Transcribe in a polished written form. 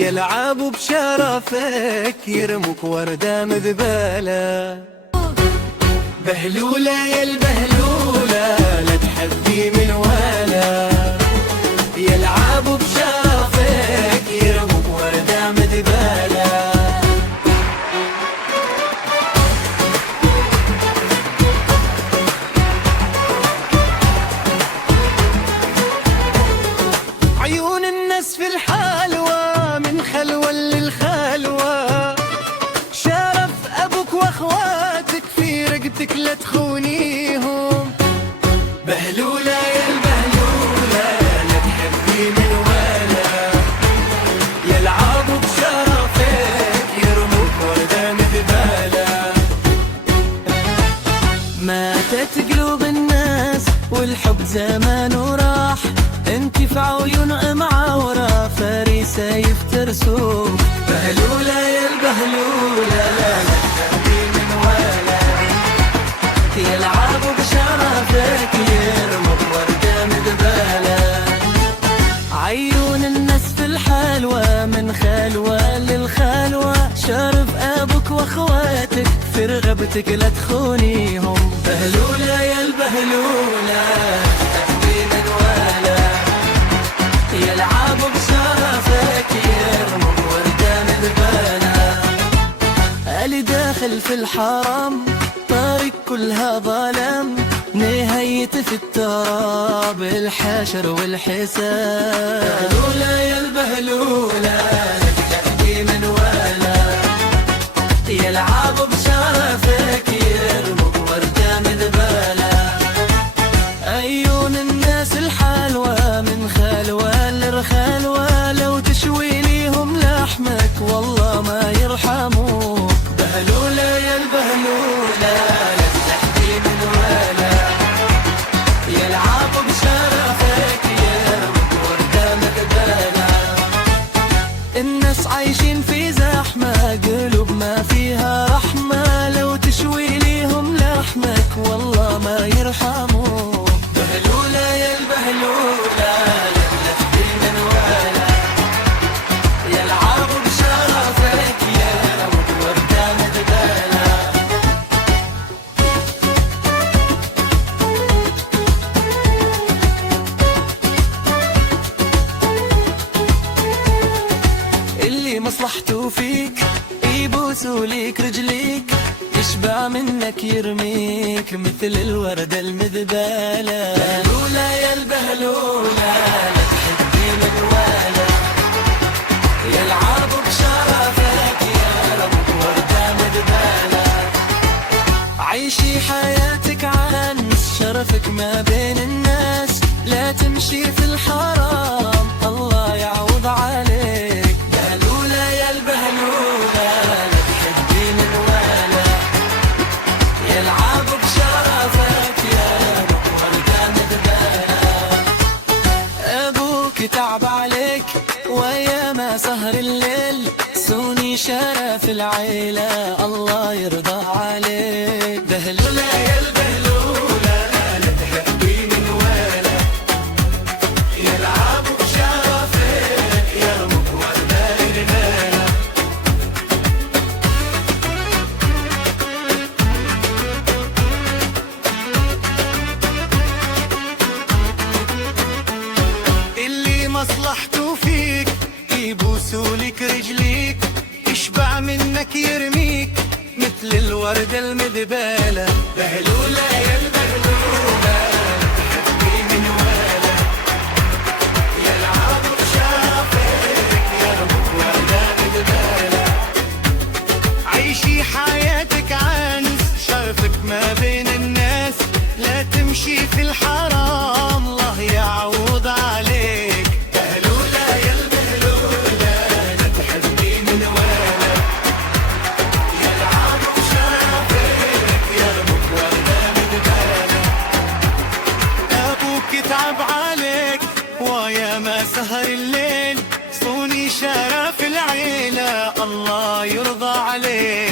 يلعب بشرفك يرمك وردة مذبالة. بهلولة يا البهلولة لا تحبي من ولا، يلعب بشرفك يرمك وردة مذبالة. عيون الناس في الحلوة من خلوة للخلوة، شرف أبوك وأخواتك في رقبتك لا تخونيهم. بهلولة يا البهلولة لا تحبي من ولا، يلعبوا بشرفك يرموك وردة مذبالة. ماتت قلوب الناس والحب زمانه راح، انتي في عيون معاورة فريسة يفترسوك. بهلولة يا البهلولة لا تحبي من ولا، يلعبوا بشرفك يرموا وردة مذبالة. عيون الناس في الحلوة من خلوة للخلوة، شرف أبوك وأخواتك في رغبتك لا تخونيهم. بهلولة يا البهلولة تحبي من ولا، يلعبوا بشرفك يرموا وردة مذبالة. اللي داخل في الحرم طريق كلها ظلام، نهاية في التراب الحشر والحساب. بهلولة يا البهلولة لا تحبي من ولا، يلعبوا بشرفك يرموا وردة مذبالة. عيون الناس الحلوة من خلوة للخلوة، لو تشوي ليهم لحمك والله ما يرحموك. بهلولة يا البهلولة لا تحكي من ولا، يلعبوا بشرفك يرموا وردة مذبالة. الناس عايشين في زحمة قلوب ما فيها رحمة، لو تشوي ليهم لحمك والله ما يرحموك. بهلولة يا البهلولة لا تحكي من ولا، يلعبوا بشرفك يرموا وردة مذبالة. اللي مصلحته فيك يبوسوا ليك رجليك، يشبع منك يرميك مثل الوردة المذبالة. بهلولة يا البهلولة لا تحبي من ولا، يلعبوا بشرفك يرموا وردة مذبالة. عيشي حياتك عنس شرفك ما بين الناس، لا تمشي في الحرام الله يعوض عليك. بهلولة يا البهلولة لا تحبي من ولا، يلعبوا بشرفك يرموا وردة مذبالة. أبوك تعب عليك ويا ما سهر الليل، صوني شرف العيلة الله يرضى عليك. بهلولة يا البهلولة لا تحبي من ولا، يلعبوا بشرفك يرموا وردة مذبالة. اللي مصلحته فيك يبوسوا لك رجليك، يشبع منك يرميك مثل الوردة المذبالة. بهلولة يا البهلولة تحبي من ولا، يلعبوا بشرفك يرموا وردة مذبالة. عيشي حياتك عنس شرفك ما بين الناس، لا تمشي في الحرام الله يعوض عليك. بهلولة يا البهلولة لا تحبي من ولا، يلعبوا بشرفك يرموا وردة مذبالة. أبوك تعب عليك ويا ما سهر الليل، صوني شرف العيلة الله يرضى عليك.